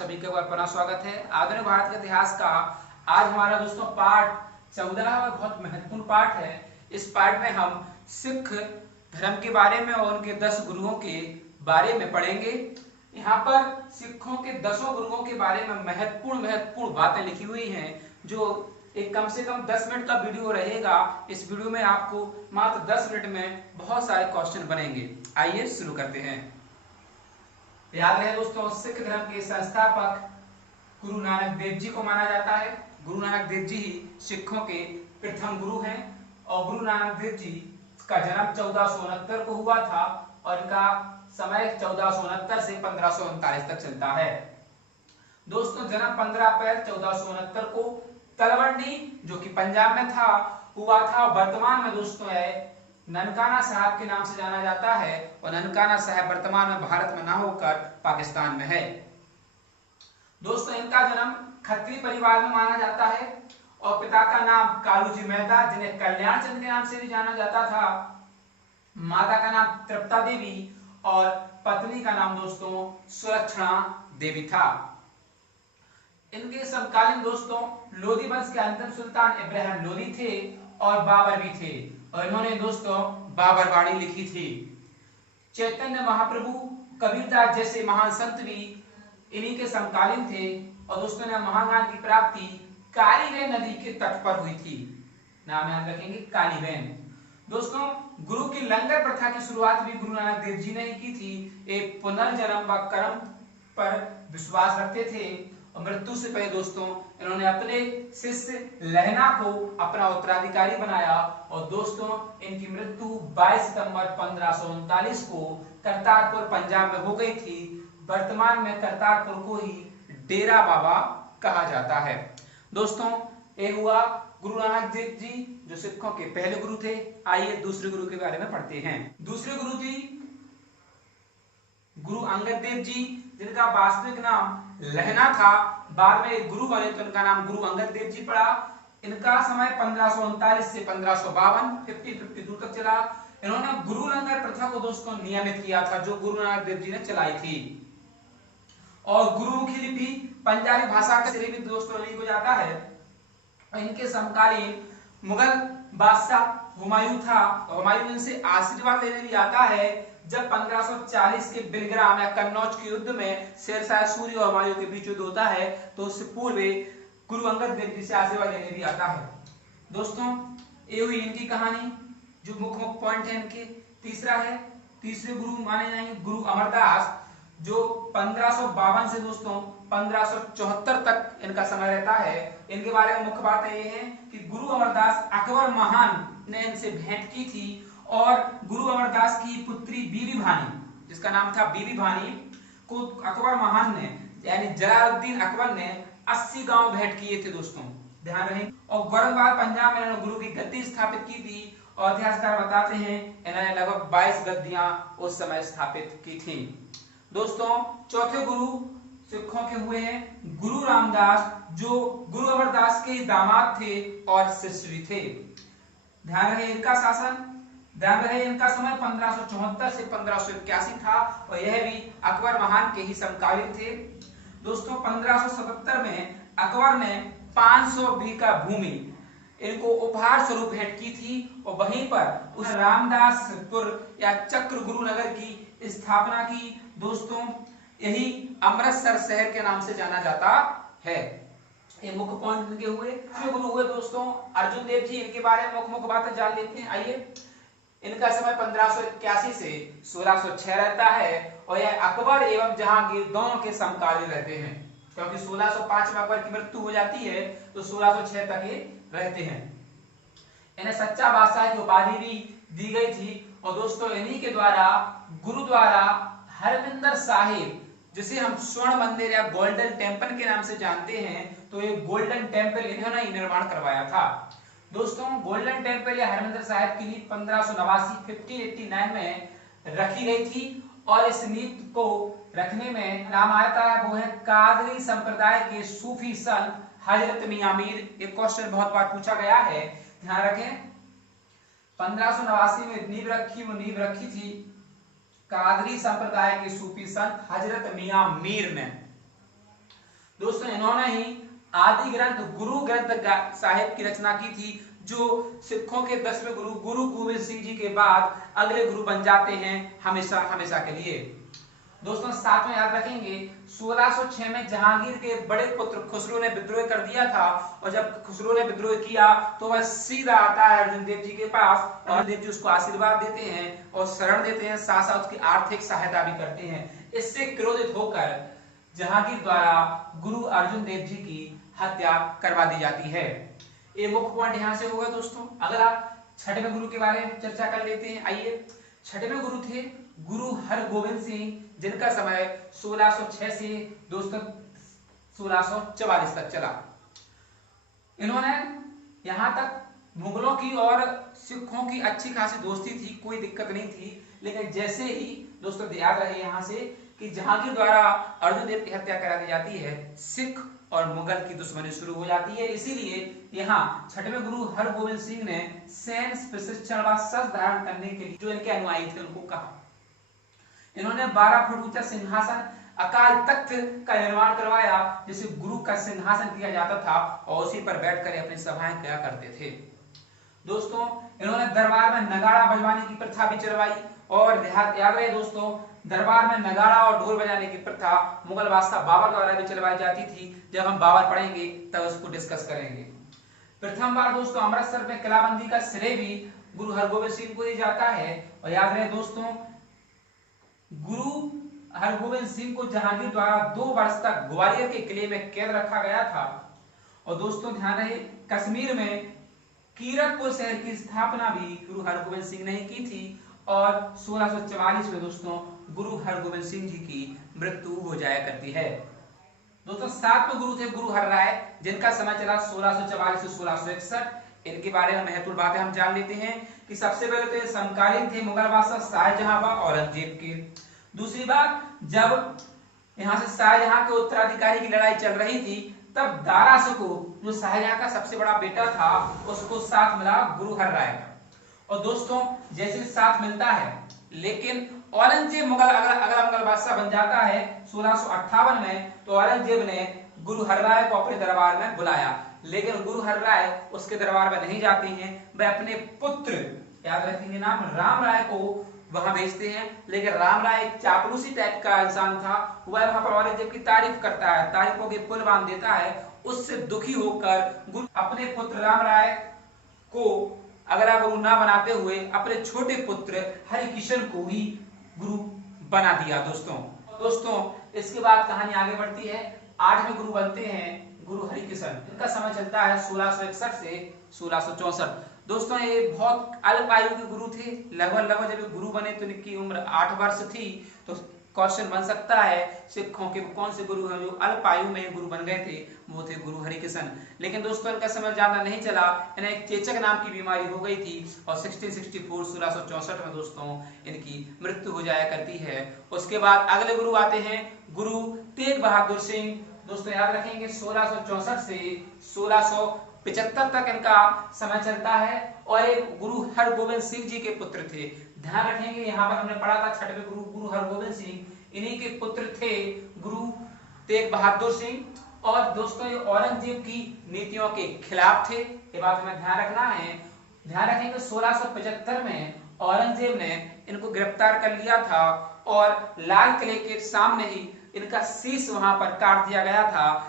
सभी का एक बार पुनः स्वागत है। आधुनिक भारत के इतिहास का आज हमारा दोस्तों पाठ 14 और बहुत महत्वपूर्ण पाठ है। इस पाठ में हम सिख धर्म के बारे में और उनके 10 गुरुओं के बारे में पढ़ेंगे। यहाँ पर सिखों के 10 गुरुओं के बारे में महत्वपूर्ण बातें लिखी हुई हैं, जो एक कम से कम 10 मिनट का वीडियो रहेगा। इस वीडियो में आपको मात्र 10 मिनट में बहुत सारे क्वेश्चन बनेंगे। आइए शुरू करते हैं। याद रहे दोस्तों, सिख धर्म के संस्थापक गुरु नानक देव जी को माना जाता है। गुरु नानक देव जी ही सिखों के प्रथम गुरु हैं और गुरु नानक देव जी का जन्म 1469 को हुआ था और इनका समय 1469 से 1539 तक चलता है। दोस्तों, जन्म 15 अप्रैल 1469 को तलवंडी जो कि पंजाब में था हुआ था। वर्तमान में दोस्तों है ननकाना साहब के नाम से जाना जाता है और ननकाना साहब वर्तमान में भारत में ना होकर पाकिस्तान में है। दोस्तों, इनका जन्म खत्री परिवार में माना जाता है और पिता का नाम कालूजी मेहता, जिन्हें कल्याण चंद के नाम से भी जाना जाता था। माता का नाम तृप्ता देवी और पत्नी का नाम दोस्तों सुलक्षणा देवी था। इनके समकालीन दोस्तों लोधी वंश के अंतिम सुल्तान इब्राहिम लोधी थे और बाबर भी थे और इन्होंने दोस्तों बाबर वाणी लिखी थी। चैतन्य महाप्रभु, कबीरदास जैसे महान संत भी इन्हीं के समकालीन थे और दोस्तों ने महाज्ञान की प्राप्ति कालीबेन नदी के तट पर हुई थी। नाम याद रखेंगे, कालीबेन। दोस्तों, गुरु की लंगर प्रथा की शुरुआत भी गुरु नानक देव जी ने ही की थी। एक पुनर्जन्म व कर्म पर विश्वास रखते थे और मृत्यु से पहले दोस्तों इन्होंने अपने शिष्य लहना को अपना उत्तराधिकारी बनाया और दोस्तों इनकी मृत्यु 22 सितंबर 1539 को करतारपुर पंजाब में हो गई थी। वर्तमान में करतारपुर को ही डेरा बाबा कहा जाता है। दोस्तों, ये हुआ गुरु नानक देव जी जो सिखों के पहले गुरु थे। आइए दूसरे गुरु के बारे में पढ़ते हैं। दूसरे गुरु जी गुरु अंगद देव जी, जिनका वास्तविक नाम लहना था, बाद में गुरु बने तो इनका नाम गुरु अंगद देव जी पड़ा। इनका समय 1539 से 1552 52 तक चला। इन्होंने गुरु लंगर प्रथा को दोस्तों नियमित किया था जो गुरु नानक देव जी ने चलाई थी और गुरुमुखी लिपि पंजाबी भाषा का श्रेय भी दोस्तों लिखा हो जाता है। इनके समकालीन मुगल बादशाह हुमायूं था। हुमायूं इनसे आशीर्वाद लेने भी आता है जब 1540 के बिलग्राम या कन्नौज के युद्ध में शेरशाह सूरी और हुमायूं के बीच युद्ध होता है, तो उससे पूर्व गुरु अंगद देव जी से आशीर्वाद लेने भी आता है। दोस्तों, ये हुई इनकी कहानी। जो मुख्य पॉइंट है इनके, तीसरा है तीसरे गुरु माने जाएंगे गुरु अमरदास, जो 1552 से दोस्तों 1574 तक इनका समय रहता है। इनके बारे में मुख्य बात ये है कि गुरु अमरदास अकबर महान ने इनसे भेंट की थी और गुरु अमरदास की पुत्री बीबी भानी, जिसका नाम था बीबी भानी, को अकबर महान ने यानी जलालुद्दीन अकबर ने 80 गांव भेंट किए थे दोस्तों, ध्यान रहे। और गोरखबाग पंजाब में इन्होंने गुरु की गद्दी स्थापित की थी और इतिहासकार बताते हैं इन्होंने लगभग 22 गद्दियां उस समय स्थापित की थी। दोस्तों, चौथे गुरु सिखों के हुए हैं गुरु रामदास, जो गुरु अमरदास के दामाद थे और शिष्य भी थे। ध्यान रहे इनका शासन, ध्यान रहे इनका समय 1574 से 1581 था और यह भी अकबर महान के ही समकालीन थे। दोस्तों, 1577 में अकबर ने 500 बीघा भूमि इनको उपहार स्वरूप भेंट की थी और वहीं पर उस रामदासपुर या चक्र गुरु नगर की स्थापना की। दोस्तों, यही अमृतसर शहर के नाम से जाना जाता है। ये मुख्य पॉइंट इनके हुए। जो गुरु हुए दोस्तों अर्जुन देव जी, इनके बारे में मुख्य बातें जान लेते हैं। आइए, इनका समय 1581 से 1606 रहता है और यह अकबर एवं जहांगीर दोनों के समकालीन रहते हैं, क्योंकि 1605 में अकबर की मृत्यु हो जाती है तो 1606 तक ये रहते हैं। इन्हें सच्चा बादशाह की उपाधि भी दी गई थी और दोस्तों इन्हीं के द्वारा गुरुद्वारा हरमिंदर साहिब, जिसे हम स्वर्ण मंदिर या गोल्डन टेम्पल के नाम से जानते हैं, तो ये गोल्डन टेम्पल इन्होंने ही निर्माण करवाया था। दोस्तों, गोल्डन टेम्पल या हरमिंदर साहिब की नींव 1589 में रखी गई थी और इस नींव को रखने में नाम आता है वो है कादरी संप्रदाय के सूफी संत हजरत मियां मीर। एक क्वेश्चन बहुत बार पूछा गया है, ध्यान रखें। 1589 में नींव रखी, वो नींव रखी थी कादरी संप्रदाय के सूफी संत हजरत मियां मीर ने। दोस्तों इन्होंने ही आदि ग्रंथ गुरु ग्रंथ साहिब की रचना की थी, जो सिखों के 10वें गुरु गुरु गोविंद सिंह जी के बाद अगले गुरु बन जाते हैं हमेशा हमेशा के लिए। दोस्तों साथ में याद रखेंगे 1606 में जहांगीर के बड़े पुत्र खुसरो ने विद्रोह कर दिया था, और जब खुसरो ने विद्रोह किया तो वह सीधा आता है अर्जुन देव जी के पास, और अर्जुन देव जी उसको आशीर्वाद देते हैं और शरण देते हैं, साथ साथ उसकी आर्थिक सहायता भी करते हैं। इससे क्रोधित होकर जहांगीर द्वारा गुरु अर्जुन देव जी की हत्या करवा दी जाती है। ये मुख्य पॉइंट यहां से होगा। दोस्तों अगला छठवें गुरु के बारे में चर्चा कर लेते हैं। आइए, छठवें गुरु थे गुरु हरगोविंद सिंह, जिनका समय 1606 से दोस्तों 1644 तक चला। इन्होंने यहां तक मुगलों की और सिखों की अच्छी खासी दोस्ती थी, कोई दिक्कत नहीं थी, लेकिन जैसे ही दोस्तों याद रहे यहां से कि जहांगीर द्वारा अर्जुन देव की हत्या करा दी जाती है, सिख और मुगल की दुश्मनी शुरू हो जाती है। इसीलिए यहाँ छठवें गुरु हरगोविंद सिंह ने सैन्य प्रशिक्षण व शस्त्र धारण करने के लिए जो इनके अनुयायी थे उनको कहा। इन्होंने 12 फुट ऊंचा सिंहासन अकाल तख्त का निर्माण करवाया, जिसे गुरु का सिंहासन किया जाता था, और उसी पर बैठकर अपनी सभाएं किया करते थे। दोस्तों इन्होंने दरबार में नगाड़ा बजवाने की प्रथा भी चलवाई, और याद रहे दोस्तों दरबार में नगाड़ा और ढोल बजाने की प्रथा मुगल बादशाह बाबर द्वारा भी चलवाई जाती थी। जब हम बाबर पढ़ेंगे तब उसको डिस्कस करेंगे। प्रथम बार दोस्तों अमृतसर में किलाबंदी का श्रेय भी गुरु हरगोविंद सिंह को दिया जाता है। और याद रहे दोस्तों गुरु हरगोविंद सिंह को जहांगीर द्वारा 2 वर्ष तक ग्वालियर के किले में कैद रखा गया था। और दोस्तों ध्यान रहे कश्मीर में कीरतपुर शहर की स्थापना भी गुरु हरगोविंद सिंह ने की थी, और 1644 में दोस्तों गुरु हरगोविंद सिंह जी की मृत्यु हो जाया करती है। दोस्तों 7वें गुरु थे गुरु हरराय, जिनका समय चला 1644 से 1661। इनके बारे में महत्वपूर्ण बातें हम जान लेते हैं कि सबसे पहले तो समकालीन थे मुगल बादशाह शाहजहां व औरंगजेब के। दूसरी बात, जब यहाँ से शाहजहां के उत्तराधिकारी की लड़ाई चल रही थी, तब दारा शिकोह जो शाहजहां का सबसे बड़ा बेटा था, उसको साथ मिला गुरु हरराय का। और दोस्तों जैसे साथ मिलता है, लेकिन औरंगजेब अगर मुगल बादशाह बन जाता है 1658 में, तो औरंगजेब ने गुरु हरराय को अपने दरबार में बुलाया, लेकिन गुरु हरराय उसके दरबार में नहीं जाते हैं। वह अपने पुत्र, याद रखेंगे नाम, राम राय को वहां भेजते हैं। लेकिन राम राय एक चापलूसी टाइप का इंसान था, वह वहां पर औरंगजेब की तारीफ करता है, तारीफों के पुल बांध देता है। उससे दुखी होकर गुरु अपने पुत्र राम राय को अगला गुरु ना बनाते हुए अपने छोटे पुत्र हरिकिशन को ही गुरु बना दिया। दोस्तों इसके बाद कहानी आगे बढ़ती है। 8वें गुरु बनते हैं गुरु हरिकिशन। इनका समय चलता है 1661 से 1664। दोस्तों ये बहुत अल्प आयु के गुरु थे। लगभग जब गुरु बने तो इनकी उम्र 8 वर्ष थी। तो क्वेश्चन बन सकता है सिखों के कौन से गुरु हैं जो अल्प आयु में गुरु बन गए थे। वो थे गुरु हरिकिशन। लेकिन दोस्तों इनका समय ज्यादा नहीं चला, इन्हें एक चेचक नाम की बीमारी हो गई थी, और 1664 में दोस्तों इनकी मृत्यु हो जाया करती है। उसके बाद अगले गुरु आते हैं गुरु तेग बहादुर सिंह। दोस्तों याद रखेंगे 1664 से 1675 तक इनका समय चलता है, और एक गुरु हरगोविंद सिंह जी के पुत्र थे। ध्यान रखेंगे यहाँ पर हमने पढ़ा था 6वें गुरु गुरु हरगोविंद सिंह, इन्हीं के पुत्र थे गुरु तेग बहादुर सिंह। और दोस्तों ये औरंगजेब की नीतियों के खिलाफ थे, ये बात हमें ध्यान रखना है। ध्यान रखेंगे 1675 में औरंगजेब ने इनको गिरफ्तार कर लिया था, और लाल किले के सामने ही इनका शीश वहां पर काट दिया गया था।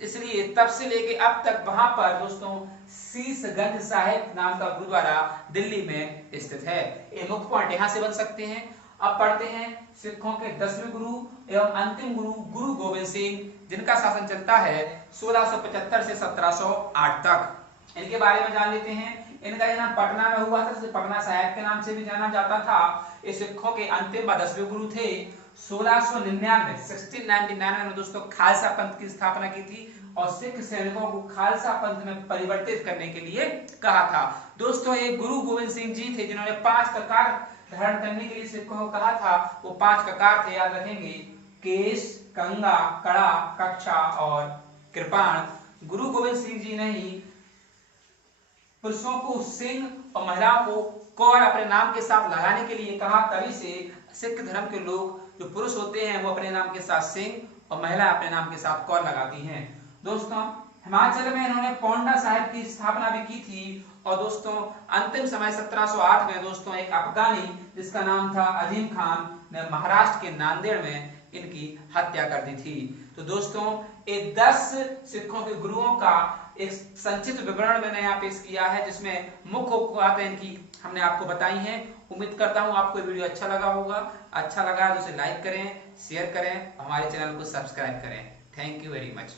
इसलिए तब से लेके अब तक वहां पर दोस्तों शीशगंज साहिब नाम का गुरुद्वारा दिल्ली में स्थित है। ये मुख्य पॉइंट यहाँ से बन सकते हैं। अब पढ़ते हैं सिखों के 10वें गुरु एवं अंतिम गुरु गुरु गोविंद सिंह, जिनका शासन चलता है 1675 से 1708 तक। इनके बारे में जान लेते हैं। इनका जन्म पटना में हुआ था, पटना साहिब के नाम से भी जाना जाता था। ये सिखों के अंतिम व 10वें गुरु थे। 1699 में दोस्तों खालसा पंथ की स्थापना की थी, और सिख सैनिकों को खालसा पंथ में परिवर्तित करने के लिए कहा था। दोस्तों ये गुरु गोविंद सिंह जी थे जिन्होंने 5 ककार धारण करने के लिए सिखों को कहा था। वो 5 ककार थे, याद रखेंगे, केश, कंगा, कड़ा, कक्षा और कृपाण। गुरु गोविंद सिंह जी ने ही पुरुषों को सिंह और महिलाओं को कौर अपने नाम के साथ लगाने के लिए कहा। तभी से सिख धर्म के लोग जो पुरुष होते हैं वो अपने नाम के साथ सिंह और महिला अपने नाम के साथ कौर लगाती हैं। दोस्तों हिमाचल में इन्होंने पौंडा साहिब की स्थापना भी की थी। और दोस्तों अंतिम समय 1708 में दोस्तों एक अफगानी जिसका नाम था अजीम खान ने महाराष्ट्र के नांदेड़ में इनकी हत्या कर दी थी। तो दोस्तों ये 10 सिखों के गुरुओं का एक संक्षिप्त विवरण मैंने यहाँ पेश किया है, जिसमें मुख्य बातें इनकी हमने आपको बताई हैं। उम्मीद करता हूँ आपको वीडियो अच्छा लगा होगा। अच्छा लगा तो इसे लाइक करें, शेयर करें, हमारे चैनल को सब्सक्राइब करें। Thank you very much.